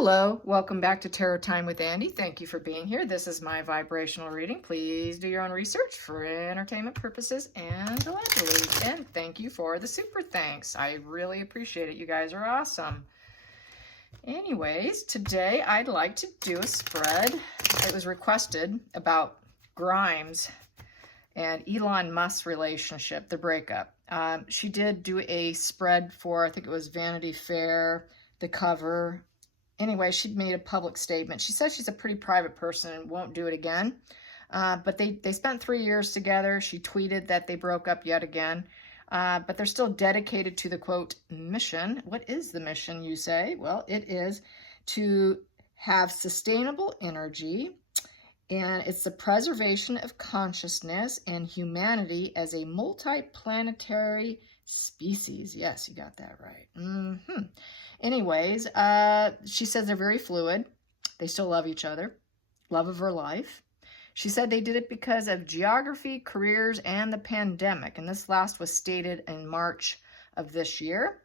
Hello, welcome back to Tarot Time with Andy. Thank you for being here. This is my vibrational reading. Please do your own research for entertainment purposes and allegedly. And thank you for the super thanks. I really appreciate it. You guys are awesome. Anyways, today I'd like to do a spread. It was requested about Grimes and Elon Musk's relationship, the breakup. She did do a spread for, I think it was Vanity Fair, the cover. Anyway, she made a public statement. She says she's a pretty private person and won't do it again. But they spent 3 years together. She tweeted that they broke up yet again. But they're still dedicated to the, quote, mission. What is the mission, you say? Well, it is to have sustainable energy. And it's the preservation of consciousness and humanity as a multi-planetary species. Yes, you got that right. Anyways, she says they're very fluid. They still love each other. Love of her life. She said they did it because of geography, careers, and the pandemic. And this last was stated in March of this year.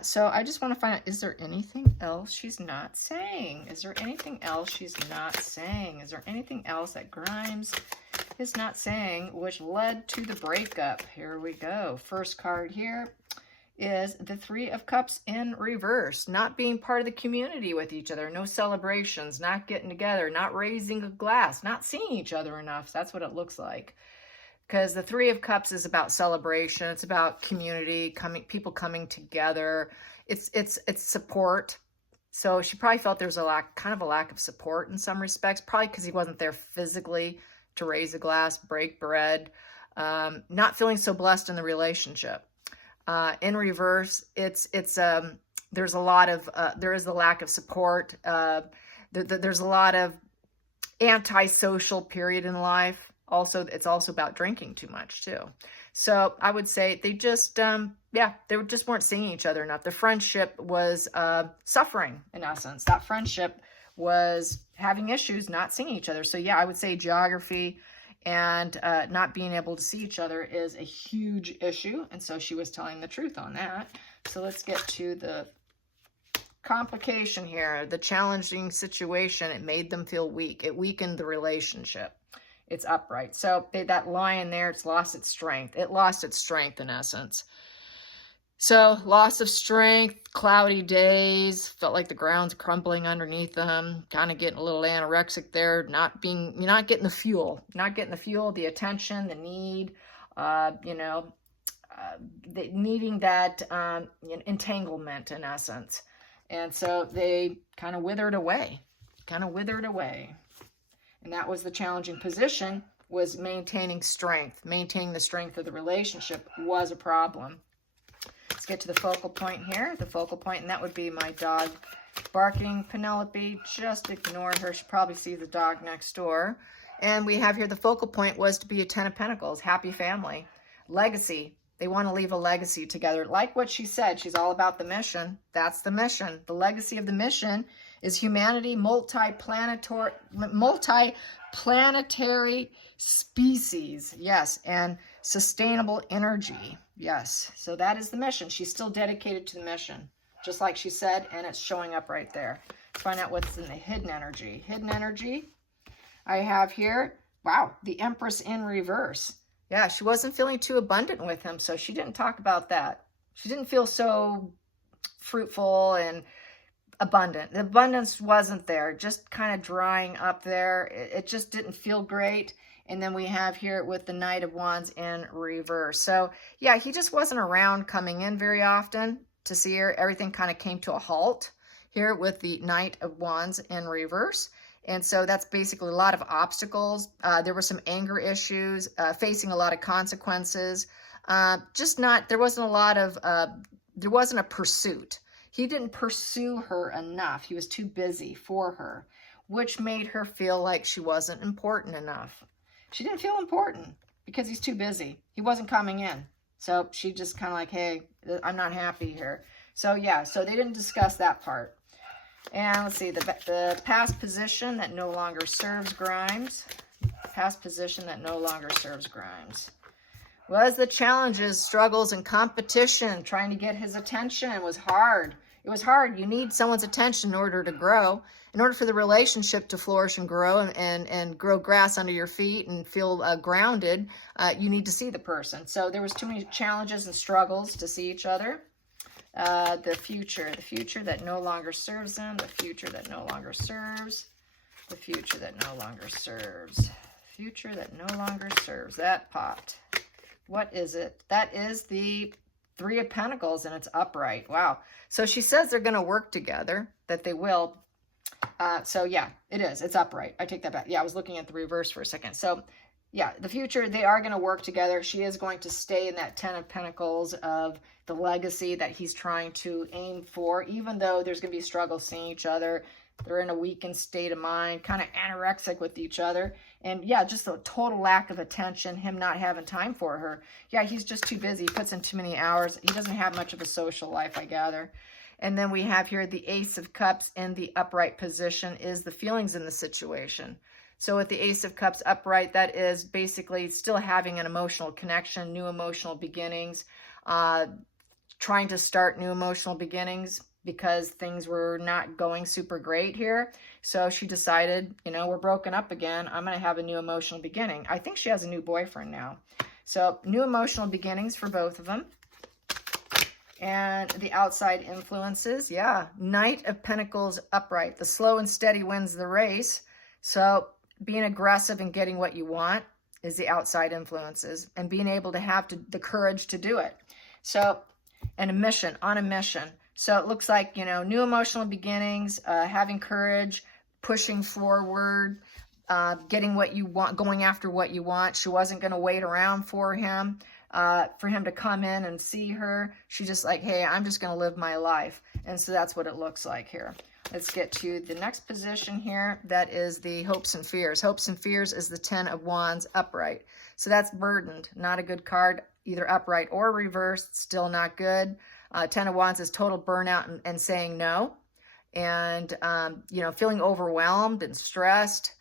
So I just want to find out, is there anything else she's not saying? Is there anything else she's not saying? Is there anything else that Grimes is not saying which led to the breakup? Here we go. First card here is the Three of Cups in reverse. Not being part of the community with each other. No celebrations. Not getting together. Not raising a glass. Not seeing each other enough. That's what it looks like. Because the Three of Cups is about celebration. It's about community, people coming together. It's support. So she probably felt there's kind of a lack of support in some respects. Probably because he wasn't there physically to raise a glass, break bread. Not feeling so blessed in the relationship. In reverse, there's a lot of, there is a lack of support. There's a lot of antisocial period in life. Also, it's also about drinking too much too. So I would say they just, they just weren't seeing each other enough. The friendship was suffering in essence. That friendship was having issues, not seeing each other. So yeah, I would say geography and not being able to see each other is a huge issue. And so she was telling the truth on that. So let's get to the complication here, the challenging situation. It made them feel weak. It weakened the relationship. It's upright. So that lion there, it's lost its strength. It lost its strength in essence. So loss of strength, cloudy days, felt like the ground's crumbling underneath them, kind of getting a little anorexic there, not getting the fuel, the attention, the need, needing that entanglement in essence. And so they kind of withered away. And that was the challenging position, was maintaining strength. Maintaining the strength of the relationship was a problem. Let's get to the focal point here. The focal point, and that would be my dog barking. Penelope, just ignore her. She probably sees the dog next door. And we have here the focal point was to be a Ten of Pentacles, happy family, legacy. They want to leave a legacy together. Like what she said, she's all about the mission. That's the mission. The legacy of the mission is humanity, multi-planetary species. Yes, and sustainable energy. Yes, so that is the mission. She's still dedicated to the mission, just like she said, and it's showing up right there. Let's find out what's in the hidden energy. Hidden energy I have here, wow, the Empress in reverse. Yeah, she wasn't feeling too abundant with him, so she didn't talk about that. She didn't feel so fruitful and abundant. The abundance wasn't there, just kind of drying up there. It just didn't feel great. And then we have here with the Knight of Wands in reverse. So yeah, he just wasn't around coming in very often to see her. Everything kind of came to a halt here with the Knight of Wands in reverse. And so that's basically a lot of obstacles. There were some anger issues, facing a lot of consequences. There wasn't a pursuit. He didn't pursue her enough. He was too busy for her, which made her feel like she wasn't important enough. She didn't feel important because he's too busy. He wasn't coming in. So she just kind of like, hey, I'm not happy here. So yeah, so they didn't discuss that part. And let's see, the past position that no longer serves Grimes. Past position that no longer serves Grimes. Was the challenges, struggles, and competition. Trying to get his attention was hard. It was hard. You need someone's attention in order to grow. In order for the relationship to flourish and grow and grow grass under your feet and feel grounded, you need to see the person. So there was too many challenges and struggles to see each other. The future that no longer serves them, the future that no longer serves, the future that no longer serves, future that no longer serves. That popped. What is it? That is the Three of Pentacles, and it's upright. Wow. So she says they're going to work together, that they will. So yeah, it is. It's upright. I take that back. Yeah, I was looking at the reverse for a second. So yeah, the future, they are going to work together. She is going to stay in that 10 of Pentacles of the legacy that he's trying to aim for, even though there's going to be struggles seeing each other. They're in a weakened state of mind, kind of anorexic with each other. And yeah, just a total lack of attention, him not having time for her. Yeah, he's just too busy. He puts in too many hours. He doesn't have much of a social life, I gather. And then we have here the Ace of Cups in the upright position is the feelings in the situation. So with the Ace of Cups upright, that is basically still having an emotional connection, new emotional beginnings, trying to start new emotional beginnings because things were not going super great here. So she decided, you know, we're broken up again. I'm going to have a new emotional beginning. I think she has a new boyfriend now. So new emotional beginnings for both of them. And the outside influences, yeah. Knight of Pentacles upright. The slow and steady wins the race. So being aggressive and getting what you want is the outside influences. And being able to have the courage to do it. So, and a mission, on a mission. So it looks like, you know, new emotional beginnings, having courage, pushing forward, getting what you want, going after what you want. She wasn't going to wait around for him to come in and see her. She's just like, hey, I'm just going to live my life. And so that's what it looks like here. Let's get to the next position here. That is the Hopes and Fears. Hopes and Fears is the 10 of Wands upright. So that's burdened. Not a good card, either upright or reversed. Still not good. 10 of Wands is total burnout and saying no. And, you know, feeling overwhelmed and stressed.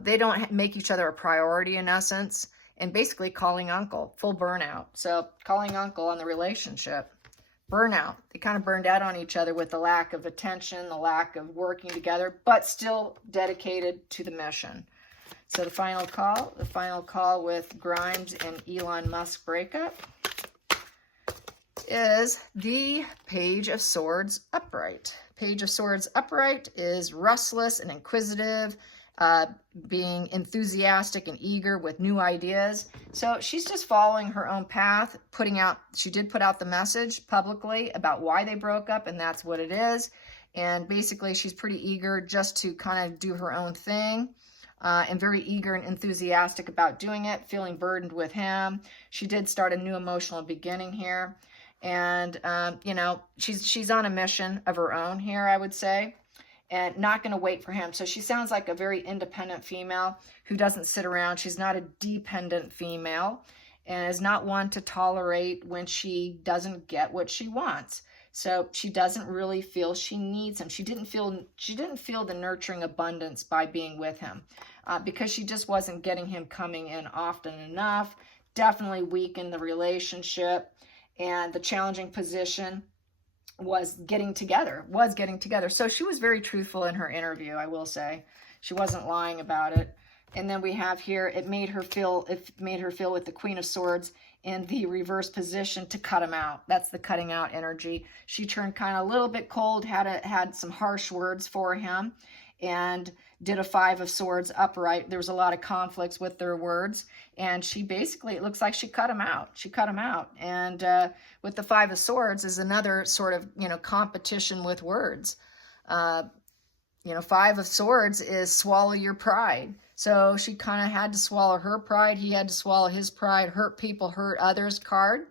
They don't make each other a priority in essence. And basically calling uncle, full burnout. So calling uncle on the relationship. Burnout. They kind of burned out on each other with the lack of attention, the lack of working together, but still dedicated to the mission. So the final call with Grimes and Elon Musk breakup is the Page of Swords upright. Page of Swords upright is restless and inquisitive, being enthusiastic and eager with new ideas. So she's just following her own path, she did put out the message publicly about why they broke up, and that's what it is. And basically she's pretty eager just to kind of do her own thing. And very eager and enthusiastic about doing it, feeling burdened with him. She did start a new emotional beginning here. And, you know, she's on a mission of her own here, I would say, and not going to wait for him. So she sounds like a very independent female who doesn't sit around. She's not a dependent female and is not one to tolerate when she doesn't get what she wants. So she doesn't really feel she needs him. She didn't feel the nurturing abundance by being with him because she just wasn't getting him coming in often enough. Definitely weakened the relationship. And the challenging position was getting together. So she was very truthful in her interview, I will say. She wasn't lying about it. And then we have here, it made her feel with the Queen of Swords in the reverse position to cut him out. That's the cutting out energy. She turned kind of a little bit cold, had some harsh words for him, and did a 5 of Swords upright. There was a lot of conflicts with their words, and she basically, it looks like she cut him out. And with the 5 of Swords is another sort of, you know, competition with words. You know, 5 of Swords is swallow your pride. So she kind of had to swallow her pride. He had to swallow his pride. Hurt people, hurt others card.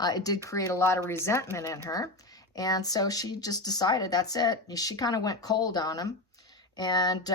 It did create a lot of resentment in her. And so she just decided that's it. She kind of went cold on him. And,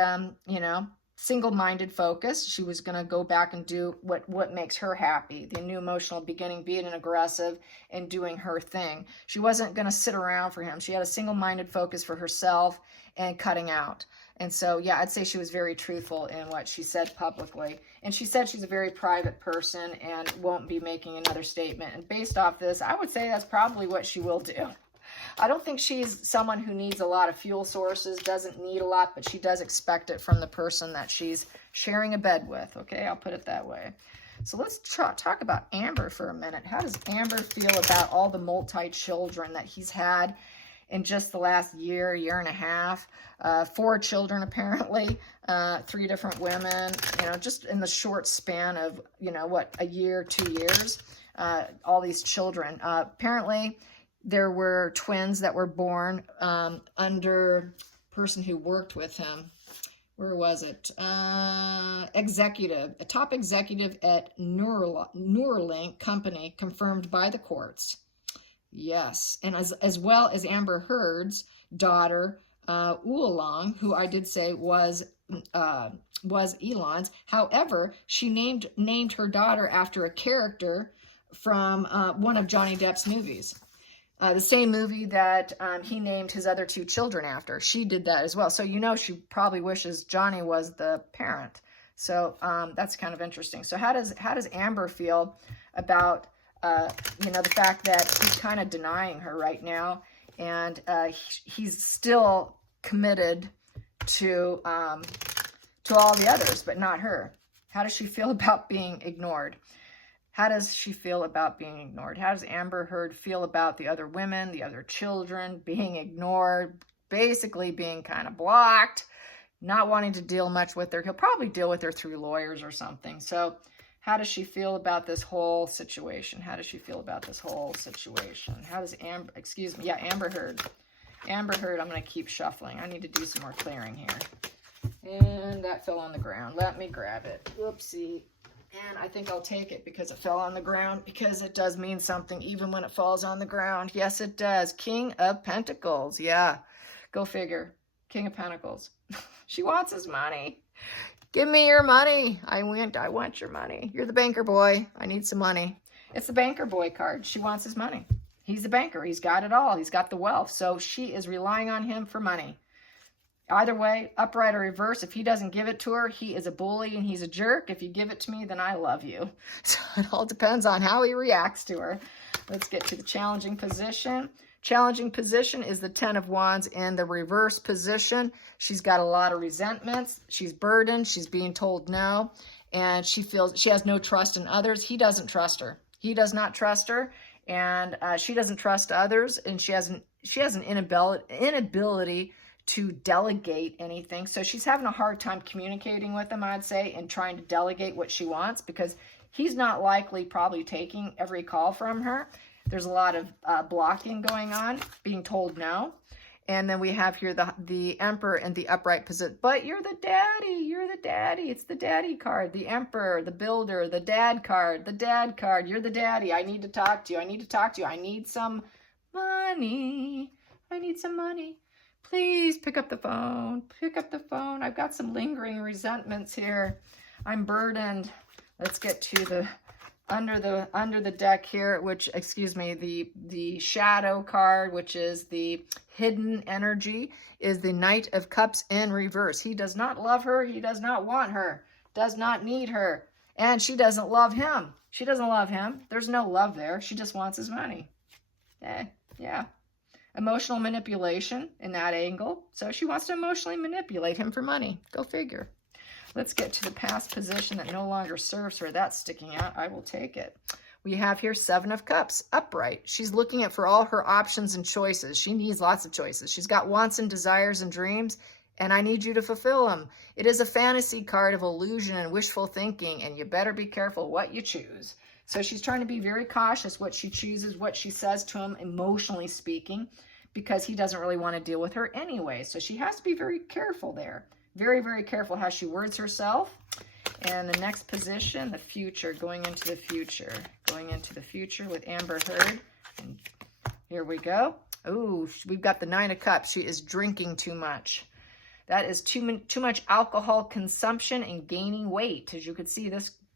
you know, single-minded focus. She was going to go back and do what makes her happy. The new emotional beginning, being an aggressive and doing her thing. She wasn't going to sit around for him. She had a single-minded focus for herself and cutting out. And so, yeah, I'd say she was very truthful in what she said publicly. And she said she's a very private person and won't be making another statement. And based off this, I would say that's probably what she will do. I don't think she's someone who needs a lot of fuel sources, doesn't need a lot, but she does expect it from the person that she's sharing a bed with. Okay, I'll put it that way. So let's talk about Amber for a minute. How does Amber feel about all the multi-children that he's had in just the last year, year and a half? 4 children, apparently, 3 different women, you know, just in the short span of, you know, what, a year, 2 years, all these children. Apparently, there were twins that were born under a person who worked with him. Where was it? Executive, a top executive at Neuralink Company, confirmed by the courts. Yes, and as well as Amber Heard's daughter, Oolong, who I did say was Elon's. However, she named her daughter after a character from one of Johnny Depp's movies. The same movie that he named his other 2 children after. She did that as well. So, you know, she probably wishes Johnny was the parent. So that's kind of interesting. So how does Amber feel about, you know, the fact that he's kind of denying her right now, and he's still committed to all the others, but not her? How does she feel about being ignored? How does she feel about being ignored? How does Amber Heard feel about the other women, the other children, being ignored, basically being kind of blocked, not wanting to deal much with her? He'll probably deal with her through lawyers or something. So how does she feel about this whole situation? How does she feel about this whole situation? How does Amber Heard. Amber Heard, I'm going to keep shuffling. I need to do some more clearing here. And that fell on the ground. Let me grab it. Whoopsie. And I think I'll take it because it fell on the ground, because it does mean something even when it falls on the ground. Yes, it does. King of Pentacles. Yeah, go figure. King of Pentacles. She wants his money. Give me your money. I want your money. You're the banker boy. I need some money. It's the banker boy card. She wants his money. He's the banker. He's got it all. He's got the wealth. So she is relying on him for money. Either way, upright or reverse, if he doesn't give it to her, he is a bully and he's a jerk. If you give it to me, then I love you. So it all depends on how he reacts to her. Let's get to the challenging position. Challenging position is the 10 of Wands in the reverse position. She's got a lot of resentments. She's burdened. She's being told no. And she feels she has no trust in others. He doesn't trust her. He does not trust her. And she doesn't trust others. And she has an inability to delegate anything. So she's having a hard time communicating with him, I'd say, and trying to delegate what she wants, because he's not likely probably taking every call from her. There's a lot of blocking going on, being told no. And then we have here the Emperor in the upright position. But you're the daddy. You're the daddy. It's the daddy card. The Emperor, the Builder, the dad card, the dad card. You're the daddy. I need to talk to you. I need to talk to you. I need some money. I need some money. Please pick up the phone. Pick up the phone. I've got some lingering resentments here. I'm burdened. Let's get to the under the deck here, which, excuse me, the shadow card, which is the hidden energy, is the Knight of Cups in reverse. He does not love her. He does not want her. Does not need her. And she doesn't love him. She doesn't love him. There's no love there. She just wants his money. Yeah. Emotional manipulation in that angle. So she wants to emotionally manipulate him for money. Go figure. Let's get to the past position that no longer serves her. That's sticking out. I will take it. We have here 7 of Cups, upright. She's looking at for all her options and choices. She needs lots of choices. She's got wants and desires and dreams, and I need you to fulfill them. It is a fantasy card of illusion and wishful thinking, and you better be careful what you choose. So she's trying to be very cautious what she chooses, what she says to him, emotionally speaking, because he doesn't really want to deal with her anyway. So she has to be very careful there. Very, very careful how she words herself. And the next position, the future, going into the future. Going into the future with Amber Heard. And here we go. Ooh, we've got the 9 of Cups. She is drinking too much. That is too much alcohol consumption and gaining weight. As you can see,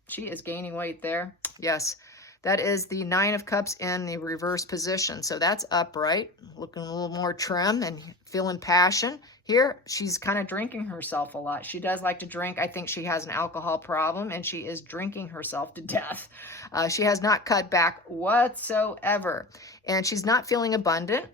she is gaining weight there. Yes, that is the 9 of Cups in the reverse position. So that's upright, looking a little more trim and feeling passion. Here, she's kind of drinking herself a lot. She does like to drink. I think she has an alcohol problem, and she is drinking herself to death. She has not cut back whatsoever, and she's not feeling abundant.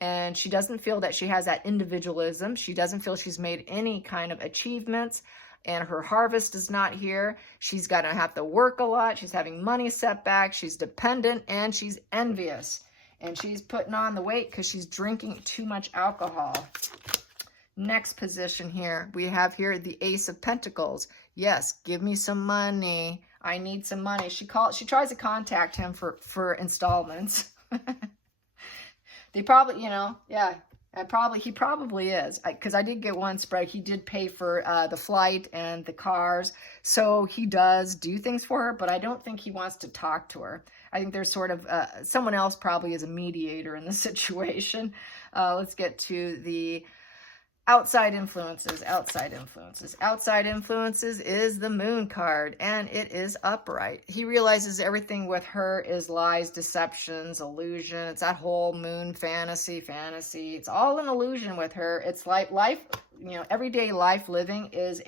And she doesn't feel that she has that individualism. She doesn't feel she's made any kind of achievements, and her harvest is not here. She's going to have to work a lot. She's having money setbacks. She's dependent, and she's envious. And she's putting on the weight because she's drinking too much alcohol. Next position here, we have here the Ace of Pentacles. Yes, give me some money. I need some money. She tries to contact him for installments. They probably, you know, yeah, he probably is. Because I did get one spread. He did pay for the flight and the cars. So he does do things for her, but I don't think he wants to talk to her. I think there's sort of, someone else probably is a mediator in the situation. Let's get to the outside influences. Outside influences is the Moon card, and it is upright. He realizes everything with her is lies, deceptions, illusion. It's that whole moon fantasy. It's all an illusion with her. It's like life, you know, everyday life living is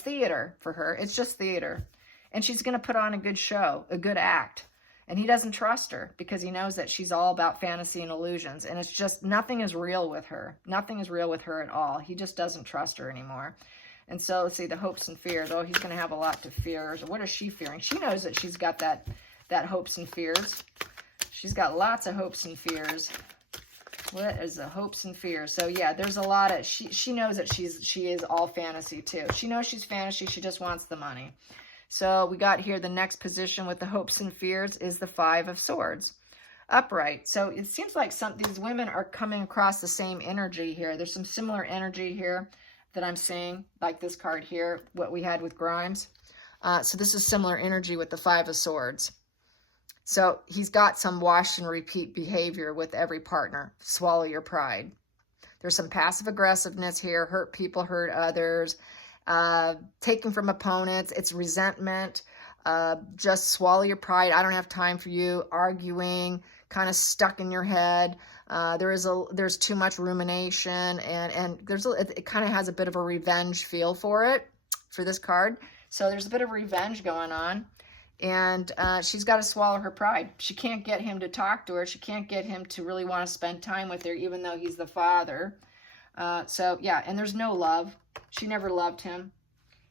theater for her. It's just theater. And she's going to put on a good show, a good act. And he doesn't trust her because he knows that she's all about fantasy and illusions. And it's just, nothing is real with her. Nothing is real with her at all. He just doesn't trust her anymore. And so, let's see, the hopes and fears. Oh, he's going to have a lot to fear. What is she fearing? She knows that she's got that hopes and fears. She's got lots of hopes and fears. What is the hopes and fears? So, yeah, there's a lot of, she knows that she is all fantasy, too. She knows she's fantasy. She just wants the money. So we got here the next position with the hopes and fears is the Five of Swords. Upright. So it seems like these women are coming across the same energy here. There's some similar energy here that I'm seeing, like this card here, what we had with Grimes. So this is similar energy with the Five of Swords. So he's got some wash and repeat behavior with every partner. Swallow your pride. There's some passive aggressiveness here. Hurt people, hurt others. Taken from opponents, it's resentment, just swallow your pride, I don't have time for you, arguing, kind of stuck in your head. There's too much rumination, and it kind of has a bit of a revenge feel for this card. So there's a bit of revenge going on, and she's got to swallow her pride. She can't get him to talk to her. She can't get him to really want to spend time with her, even though he's the father. So yeah, and there's no love. She never loved him.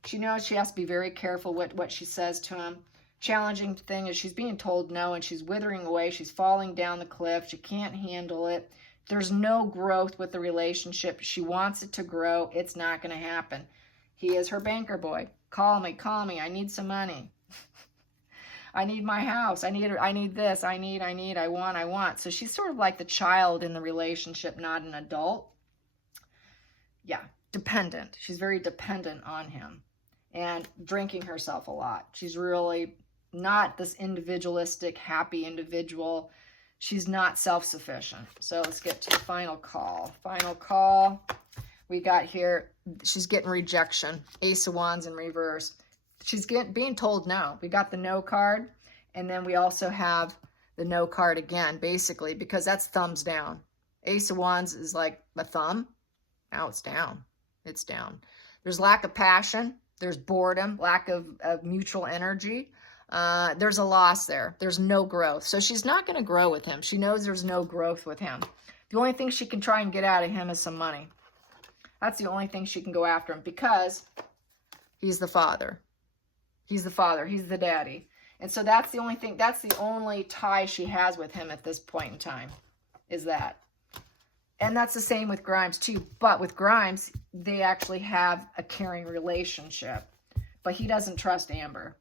She knows she has to be very careful what she says to him. Challenging thing is she's being told no, and she's withering away. She's falling down the cliff. She can't handle it. There's no growth with the relationship. She wants it to grow. It's not going to happen. He is her banker boy. Call me. I need some money. I need my house. I need this. I want. So she's sort of like the child in the relationship, not an adult. Yeah. Dependent. She's very dependent on him and drinking herself a lot. She's really not this individualistic, happy individual. She's not self-sufficient. So let's get to the final call. Final call. We got here, she's getting rejection. Ace of Wands in reverse. She's being told no. We got the no card, and then we also have the no card again, basically, because that's thumbs down. Ace of Wands is like a thumb. Now it's down. It's down. There's lack of passion. There's boredom, lack of mutual energy. There's a loss there. There's no growth. So she's not going to grow with him. She knows there's no growth with him. The only thing she can try and get out of him is some money. That's the only thing she can go after him, because he's the father. He's the father. He's the daddy. And so that's the only thing. That's the only tie she has with him at this point in time, is that. And that's the same with Grimes too. But with Grimes, they actually have a caring relationship. But he doesn't trust Amber.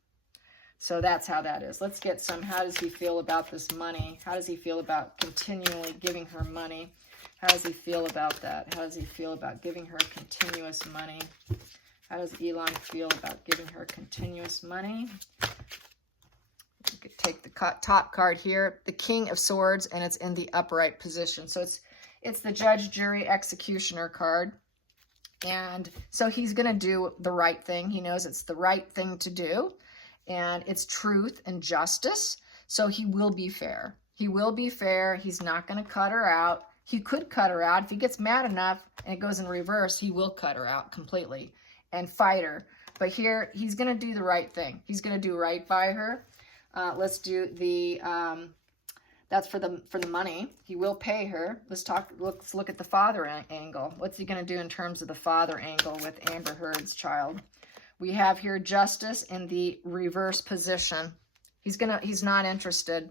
So that's how that is. Let's get some. How does he feel about this money? How does he feel about continually giving her money? How does he feel about that? How does he feel about giving her continuous money? How does Elon feel about giving her continuous money? We could take the top card here, the King of Swords, and it's in the upright position. So it's the Judge, Jury, Executioner card. And so he's going to do the right thing. He knows it's the right thing to do. And it's truth and justice. So he will be fair. He will be fair. He's not going to cut her out. He could cut her out. If he gets mad enough and it goes in reverse, he will cut her out completely and fight her. But here, he's going to do the right thing. He's going to do right by her. Let's do the That's for the money. He will pay her. Let's look at the father angle. What's he going to do in terms of the father angle with Amber Heard's child? We have here justice in the reverse position. He's not interested.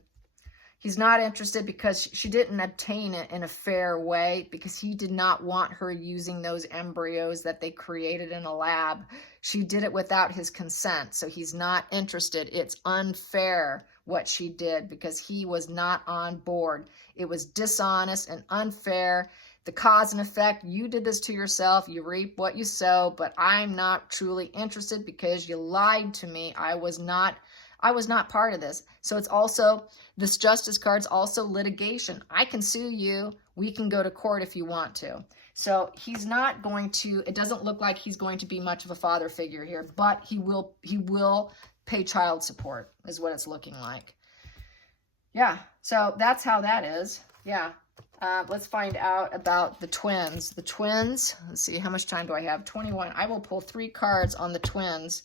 He's not interested because she didn't obtain it in a fair way, because he did not want her using those embryos that they created in a lab. She did it without his consent, so he's not interested. It's unfair what she did because he was not on board. It was dishonest and unfair. The cause and effect, you did this to yourself, you reap what you sow, but I'm not truly interested because you lied to me. I was not part of this. So it's also, this justice card's also litigation. I can sue you. We can go to court if you want to. So he's not going to, it doesn't look like he's going to be much of a father figure here, but he will pay child support is what it's looking like. Yeah, so that's how that is. Yeah. Let's find out about the twins. The twins, let's see, how much time do I have? 21. I will pull 3 cards on the twins.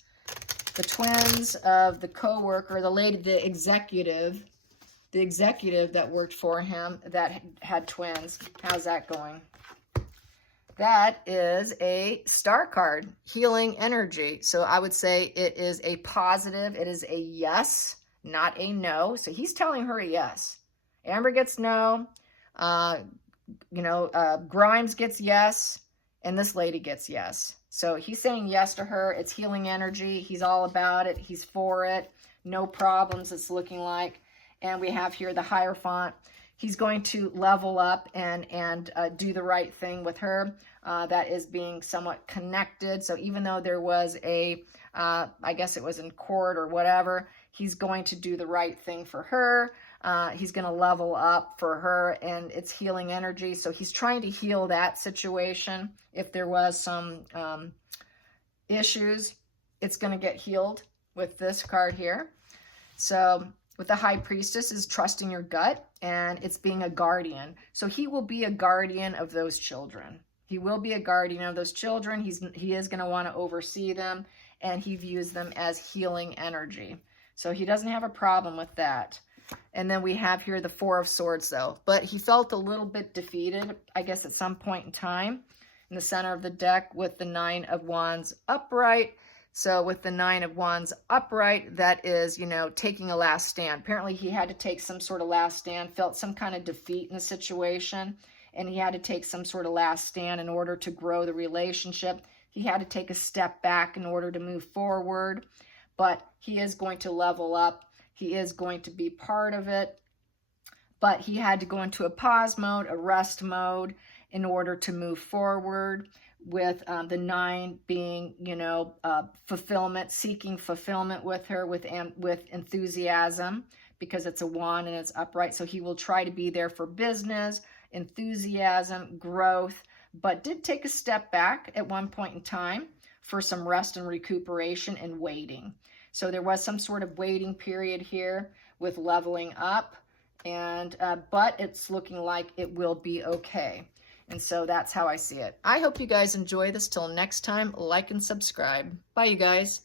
The twins of the co-worker, the lady, the executive that worked for him that had twins. How's that going? That is a star card, healing energy. So I would say it is a positive. It is a yes, not a no. So he's telling her a yes. Amber gets no. Grimes gets yes. And this lady gets yes. So he's saying yes to her. It's healing energy. He's all about it. He's for it. No problems, it's looking like. And we have here the Hierophant. He's going to level up and do the right thing with her. That is being somewhat connected. So even though there was I guess it was in court or whatever, he's going to do the right thing for her. He's going to level up for her, and it's healing energy. So he's trying to heal that situation. If there was some issues, it's going to get healed with this card here. So with the High Priestess is trusting your gut, and it's being a guardian. So he will be a guardian of those children. He will be a guardian of those children. He is going to want to oversee them, and he views them as healing energy. So he doesn't have a problem with that. And then we have here the Four of Swords, though. But he felt a little bit defeated, I guess, at some point in time. In the center of the deck with the Nine of Wands upright. So with the Nine of Wands upright, that is, taking a last stand. Apparently he had to take some sort of last stand, felt some kind of defeat in the situation, and he had to take some sort of last stand in order to grow the relationship. He had to take a step back in order to move forward, but he is going to level up. He is going to be part of it, but he had to go into a pause mode, a rest mode, in order to move forward, with the 9 being, fulfillment, seeking fulfillment with her, with enthusiasm, because it's a wand and it's upright. So he will try to be there for business, enthusiasm, growth, but did take a step back at one point in time for some rest and recuperation and waiting. So there was some sort of waiting period here with leveling up, and but it's looking like it will be okay. And so that's how I see it. I hope you guys enjoy this. Till next time, like and subscribe. Bye, you guys.